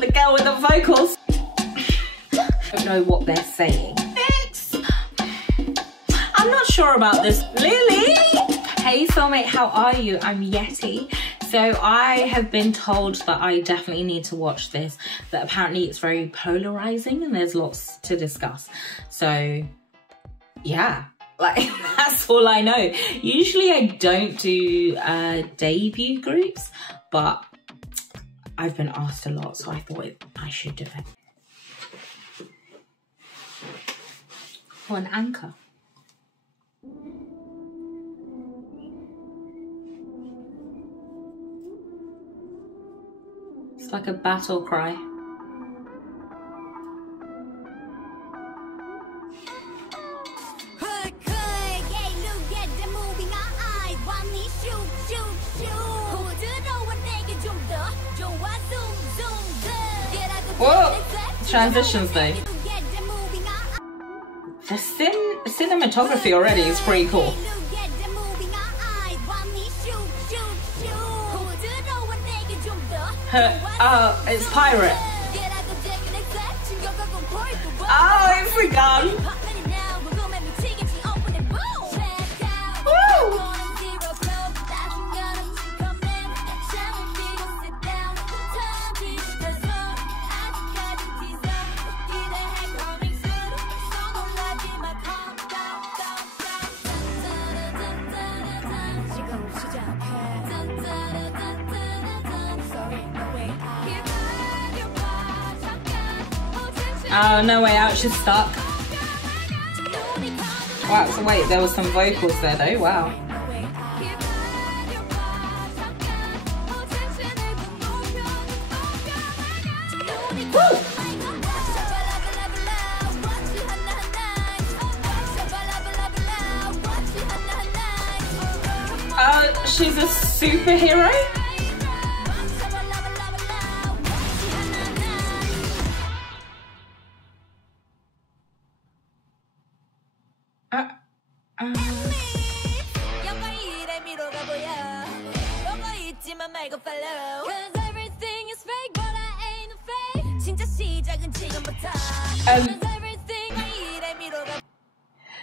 The girl with the vocals. I don't know what they're saying. Next. I'm not sure about this. Lily! Hey soulmate, how are you? I'm Yetti. So I have been told that I definitely need to watch this, that apparently it's very polarizing and there's lots to discuss. So yeah, like that's all I know. Usually I don't do debut groups, but I've been asked a lot, so I thought I should do it. Oh, an anchor. It's like a battle cry. Whoa! Transitions though. The cinematography already is pretty cool. It's pirate. Oh, every gun. Woo! Oh, No Way Out, she's stuck. Wow, so wait, there was some vocals there though, wow. Woo! She's a superhero?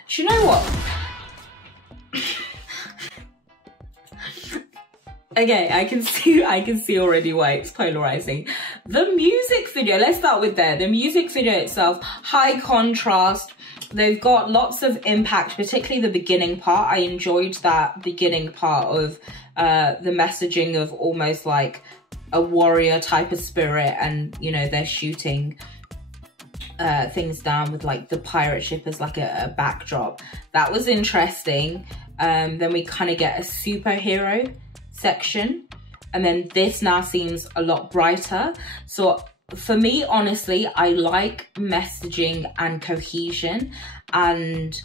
Do you know what? Okay, I can see already why it's polarizing. The music video, let's start with there. The music video itself, high contrast. They've got lots of impact, particularly the beginning part. I enjoyed that beginning part of the messaging of almost like a warrior type of spirit, and you know, they're shooting things down with like the pirate ship as like a backdrop. That was interesting. Then we kind of get a superhero section, and then this now seems a lot brighter. So for me, honestly, I like messaging and cohesion, and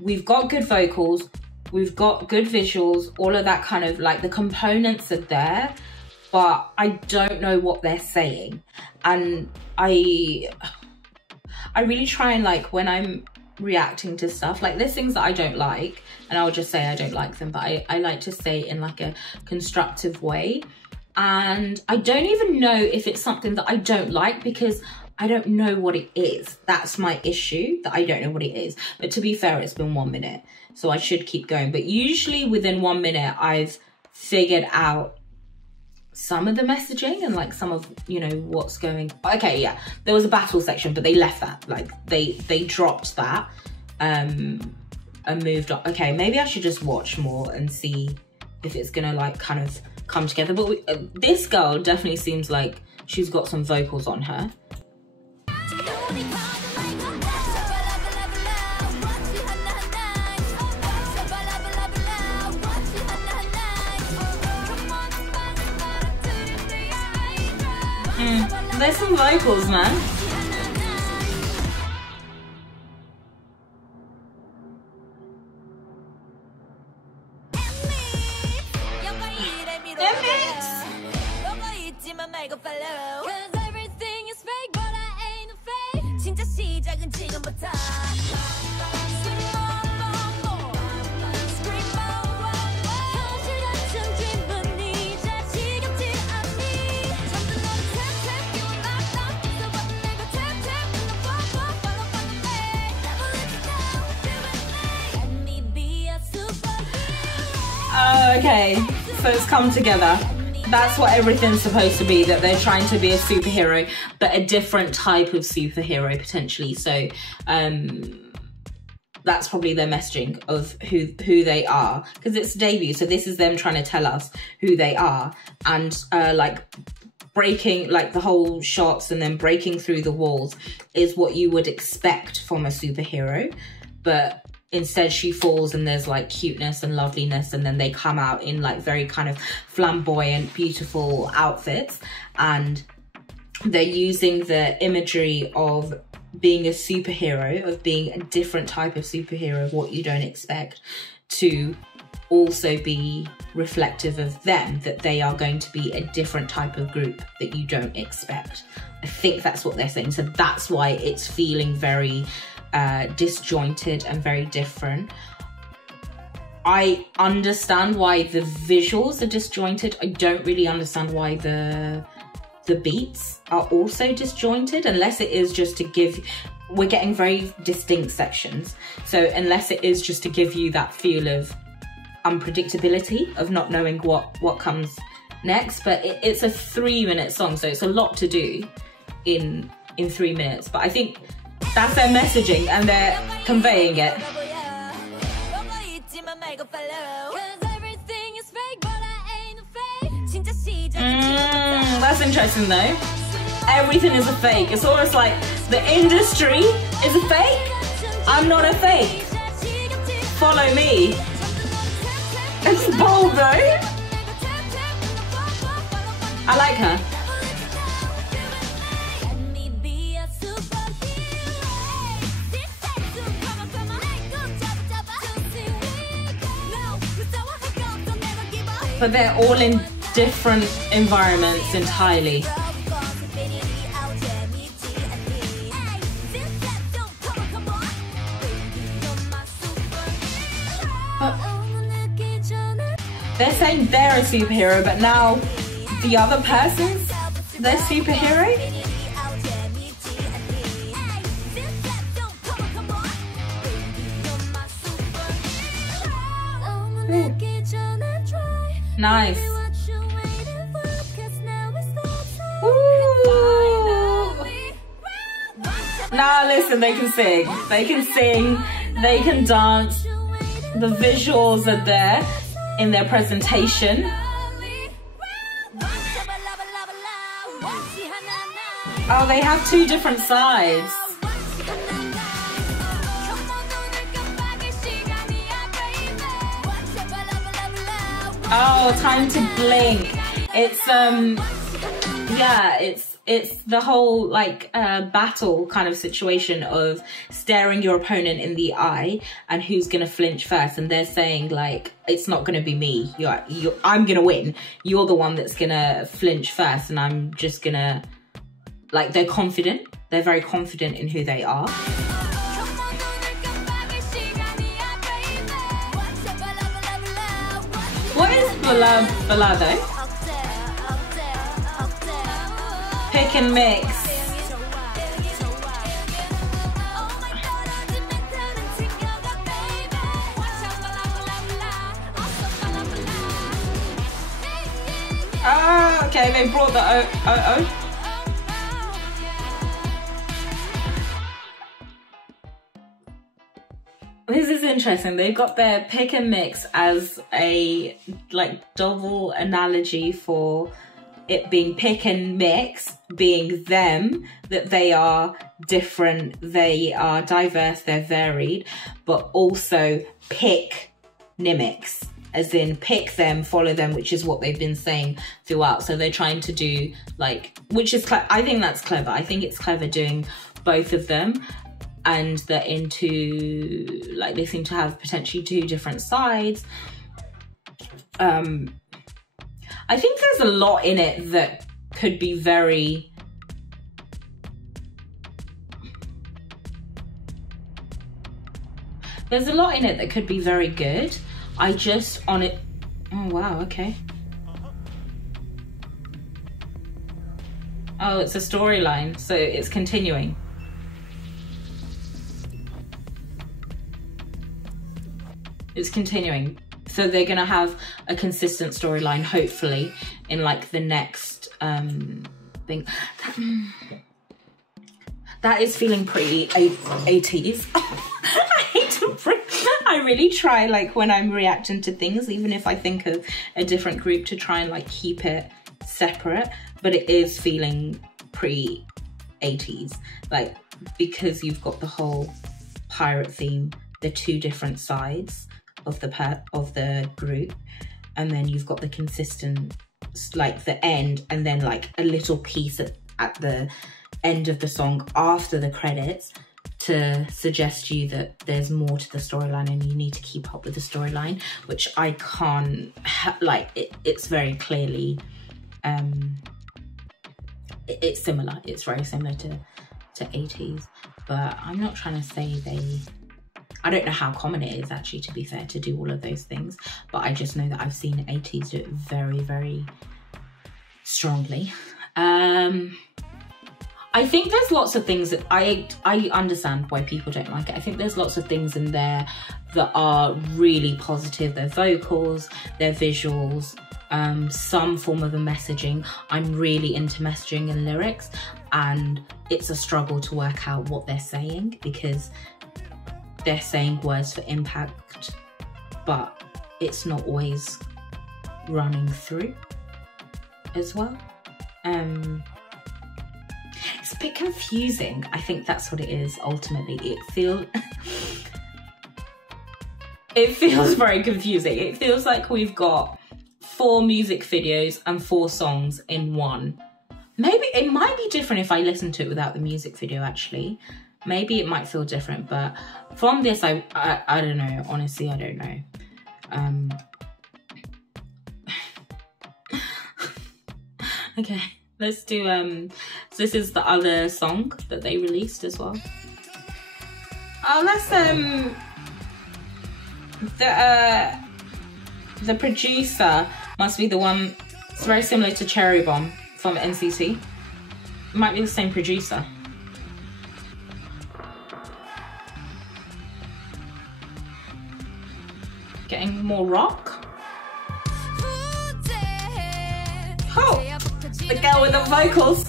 we've got good vocals, we've got good visuals, all of that kind of like the components are there, but I don't know what they're saying. And I really try and, like, when I'm reacting to stuff, like there's things that I don't like and I'll just say I don't like them, but I like to say it in like a constructive way. And I don't even know if it's something that I don't like because I don't know what it is. That's my issue, that I don't know what it is. But to be fair, it's been 1 minute, so I should keep going. But usually within 1 minute, I've figured out some of the messaging and like some of, you know, what's going. Okay, yeah, there was a battle section, but they left that. Like they dropped that and moved on. Okay, maybe I should just watch more and see if it's gonna like kind of come together. But this girl definitely seems like she's got some vocals on her. There's some vocals, man. Okay, so it's come together. That's what everything's supposed to be, that they're trying to be a superhero, but a different type of superhero potentially. So that's probably their messaging of who they are, because it's debut. So this is them trying to tell us who they are, and like breaking, like the whole shots and then breaking through the walls is what you would expect from a superhero, but instead she falls and there's like cuteness and loveliness, and then they come out in like very kind of flamboyant, beautiful outfits, and they're using the imagery of being a superhero, of being a different type of superhero, of what you don't expect, to also be reflective of them, that they are going to be a different type of group that you don't expect. I think that's what they're saying. So that's why it's feeling very disjointed and very different. I understand why the visuals are disjointed. I don't really understand why the beats are also disjointed, unless it is just to give, we're getting very distinct sections. So unless it is just to give you that feel of unpredictability, of not knowing what comes next. But it's a 3-minute song, so it's a lot to do in 3 minutes. But I think that's their messaging and they're conveying it. That's interesting though. Everything is a fake. It's almost like the industry is a fake. I'm not a fake. Follow me. It's bold though. I like her. But they're all in different environments entirely. They're saying they're a superhero, but now the other person's their superhero? Nice. Now listen, they can sing. They can sing, they can dance. The visuals are there in their presentation. Oh, they have 2 different sides. Oh, time to blink. It's yeah, it's the whole like battle kind of situation of staring your opponent in the eye and who's gonna flinch first. And they're saying like, it's not gonna be me. I'm gonna win. You're the one that's gonna flinch first, and I'm just gonna, like, they're confident. They're very confident in who they are. What is balado? Pick and mix. Ah, okay, they brought the O. This is interesting. They've got their pick and mix as a like double analogy for it being pick and mix, being them, that they are different, they are diverse, they're varied, but also pick NMIXX, as in pick them, follow them, which is what they've been saying throughout. So they're trying to do like, which is, I think that's clever. I think it's clever doing both of them. And they're into, like, they seem to have potentially 2 different sides. I think there's a lot in it that could be very, there's a lot in it that could be very good. I just, on it, oh wow, okay. Oh, it's a storyline, so it's continuing. It's continuing So they're gonna have a consistent storyline, hopefully, in like the next thing. That is feeling pretty 80s. I really try, like, when I'm reacting to things, even if I think of a different group, to try and like keep it separate, but it is feeling pretty 80s, like, because you've got the whole pirate theme, the two different sides of the group, and then you've got the consistent, like the end, and then like a little piece at the end of the song after the credits to suggest to you that there's more to the storyline and you need to keep up with the storyline, which I can't, like, it's very clearly, it's similar, it's very similar to 80s, but I'm not trying to say I don't know how common it is, actually, to be fair, to do all of those things, but I just know that I've seen 80s do it very, very strongly. I think there's lots of things that I understand why people don't like it. I think there's lots of things in there that are really positive. Their vocals, their visuals, some form of a messaging. I'm really into messaging and lyrics, and it's a struggle to work out what they're saying, because they're saying words for impact, but it's not always running through as well. It's a bit confusing. I think that's what it is, ultimately. It feels very confusing. It feels like we've got 4 music videos and 4 songs in one. Maybe it might be different if I listen to it without the music video, actually. Maybe it might feel different, but from this, I don't know. Honestly, I don't know. Okay, let's do, so this is the other song that they released as well. Oh, that's, the producer must be the one. It's very similar to Cherry Bomb from NCT. It might be the same producer. Getting more rock. Oh, the girl with the vocals.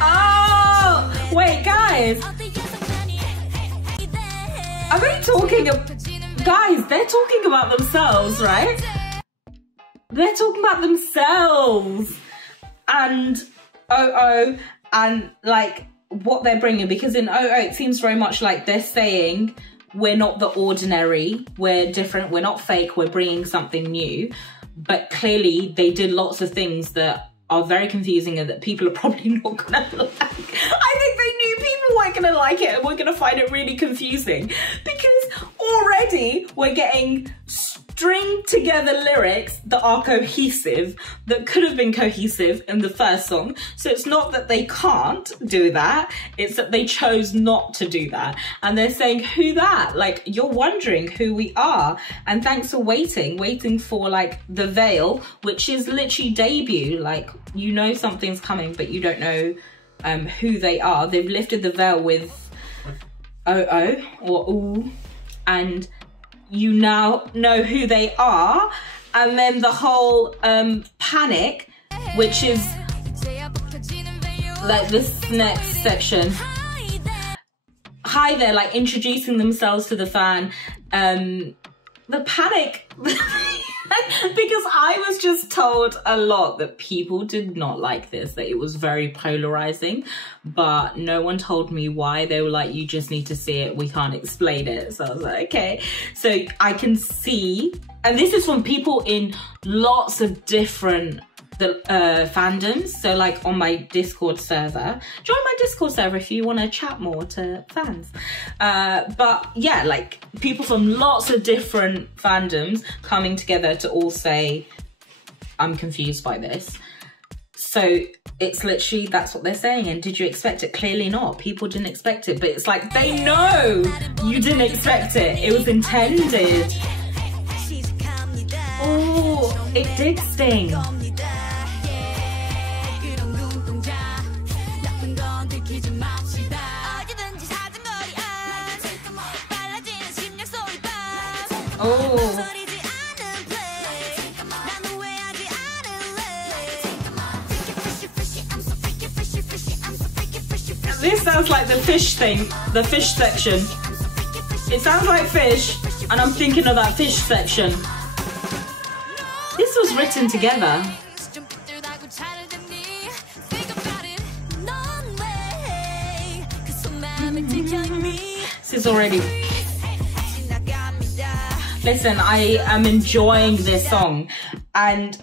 Oh, wait, guys. Are they talking guys, they're talking about themselves, right? They're talking about themselves and O.O and like what they're bringing, because in O.O it seems very much like they're saying we're not the ordinary, we're different, we're not fake, we're bringing something new. But clearly they did lots of things that are very confusing and that people are probably not gonna like. I think they knew people weren't gonna like it and we're gonna find it really confusing, because already we're getting string together lyrics that are cohesive, that could have been cohesive in the first song. So it's not that they can't do that, it's that they chose not to do that. And they're saying, who that? Like, you're wondering who we are. And thanks for waiting for like the Veil, which is literally debut. Like, you know something's coming, but you don't know who they are. They've lifted the veil with O.O or Ooh, and you now know who they are. And then the whole Panic, which is like this next section. Hi there, like introducing themselves to the fan. The Panic, because I was just told a lot that people did not like this, that it was very polarizing, but no one told me why. They were like, you just need to see it, we can't explain it. So I was like, okay. So I can see, and this is from people in lots of different fandoms. So like on my Discord server, join my Discord server if you want to chat more to fans. But yeah, like people from lots of different fandoms coming together to all say, I'm confused by this. So it's literally, that's what they're saying. And did you expect it? Clearly not. People didn't expect it, but it's like, they know you didn't expect it. It was intended. Oh, it did sting. Oh. This sounds like the fish thing, the fish section. It sounds like fish, and I'm thinking of that fish section. This was written together. This is already... Listen, I am enjoying this song, and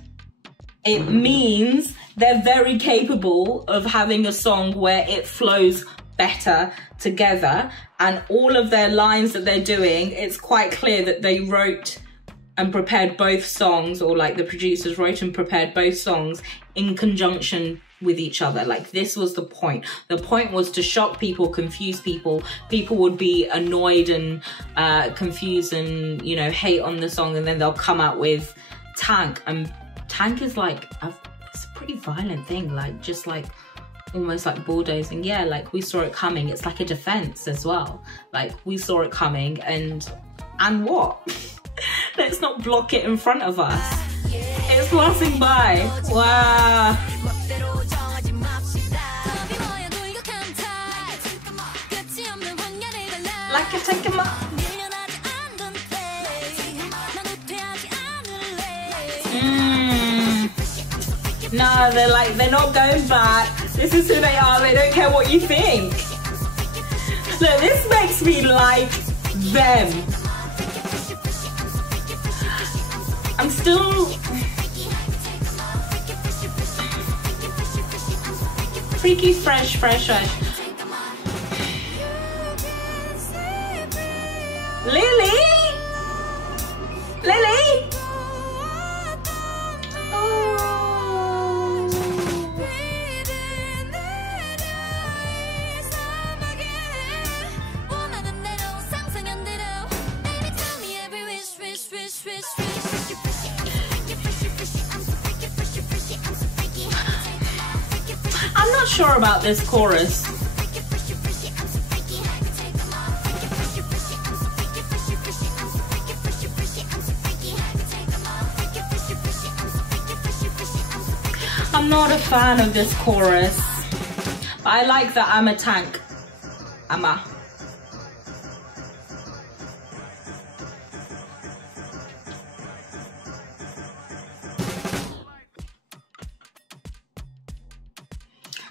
it means they're very capable of having a song where it flows better together, and all of their lines that they're doing, it's quite clear that they wrote and prepared both songs, or like the producers wrote and prepared both songs in conjunction with each other. Like, this was the point. The point was to shock people, confuse people. People would be annoyed and confused and, you know, hate on the song, and then they'll come out with Tank. And Tank is like it's a pretty violent thing, like just like almost like bulldozing. Yeah, like we saw it coming. It's like a defense as well. Like, we saw it coming, and what? Let's not block it in front of us. It's passing by. Wow. Like a take 'em up. No, they're not going back. This is who they are. They don't care what you think. Look, this makes me like them. I'm still... Freaky fresh. Lily? Oh. I'm not sure about this chorus. I'm not a fan of this chorus, but I like that I'm a tank.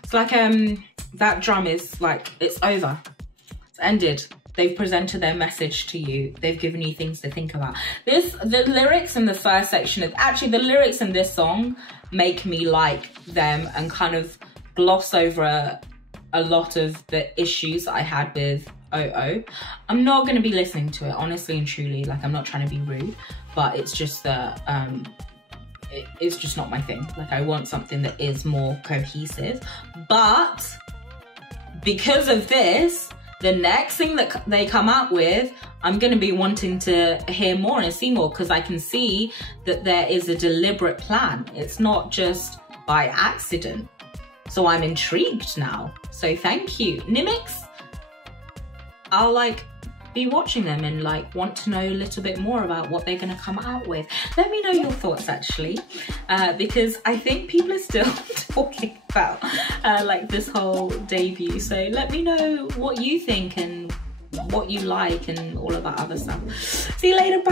It's like that drum is like, it's over. It's ended. They've presented their message to you. They've given you things to think about. The lyrics in the first section, actually the lyrics in this song make me like them and kind of gloss over a lot of the issues I had with O.O. I'm not going to be listening to it, honestly and truly. Like, I'm not trying to be rude, but it's just that it's just not my thing. Like, I want something that is more cohesive. But because of this, the next thing that they come out with, I'm going to be wanting to hear more and see more, because I can see that there is a deliberate plan. It's not just by accident. So I'm intrigued now. So thank you. NMIXX, I'll like be watching them and like want to know a little bit more about what they're going to come out with. Let me know your thoughts actually, because I think people are still talking about like this whole debut. So let me know what you think and what you like and all of that other stuff. See you later, bye.